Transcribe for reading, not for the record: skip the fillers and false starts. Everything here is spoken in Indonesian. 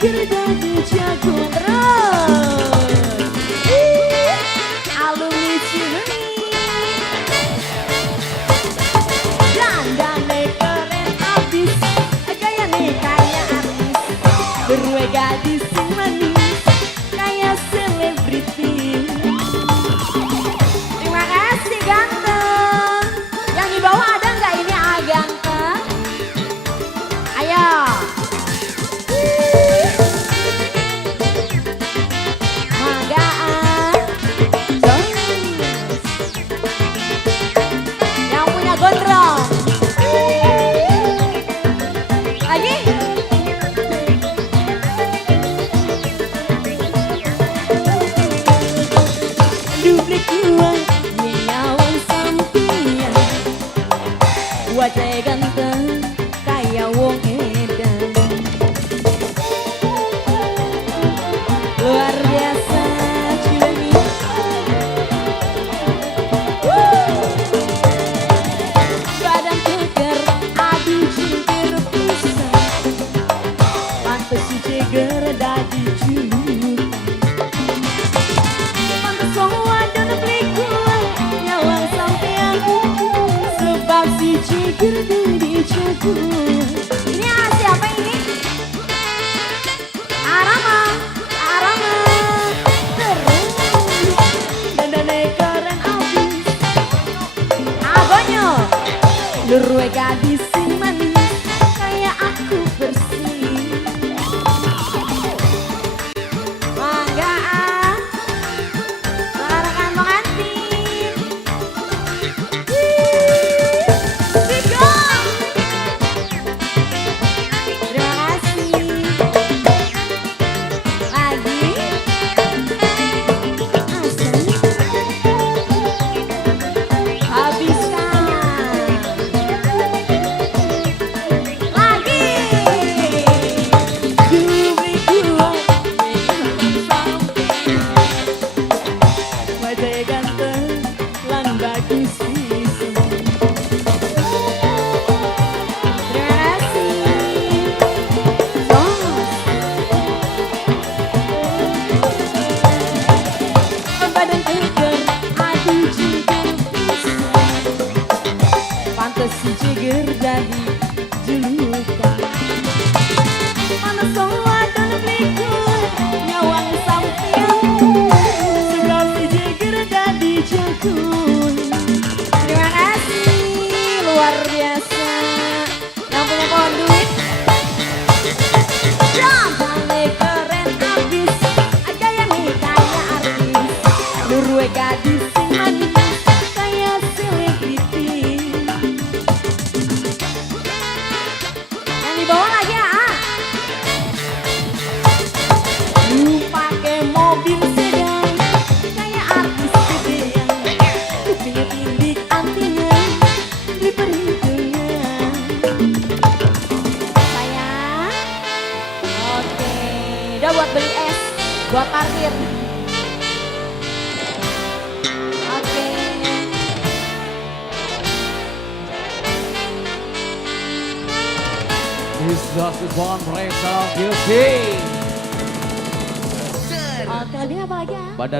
ciger jadi jago terus. Alumni Cireni dandane keren abis, gayane kayak artis, berwe gadis sing manis kayak selebriti. Terima kasih ganteng. Yang di bawah ada nggak ini ganteng? Ayo. Yang punya gondrong. Lagi. Duplik dua, nyawan sampian. Wajah ganteng, kayak wong edan. Luar biasa Cireni. Badan keker, aduh ciger pusat. Pantes si ciger dadi julukan. Pantes wong wadon beli gula, nyawang sampean. Sebab si ciger dadi jagoan. Ini siapa ini? Arama. Berwe gadis sing manis kayak aku bersih. Mangga para kantong antin. Sigo. Terima kasih. Lagi. Asal. Habiskan. Si ciger jadi julukan. Panas wadon beli gula, nyawang sampean. Sebab si ciger jadi jagoan. Terima kasih, luar biasa. Yang punya konduit. Jampane keren abis, gayane kayak artis, berwe gadis sing manis kayak selebriti. Bawa lagi Lu pakai mobil sedan kayak artis gedean. Kupingnya tindik antingan di perhitungan. Sayang. Oke, udah buat beli es, buat parkir. Oke. This is one breakdown guilty. Oke, ini apa lagi Badan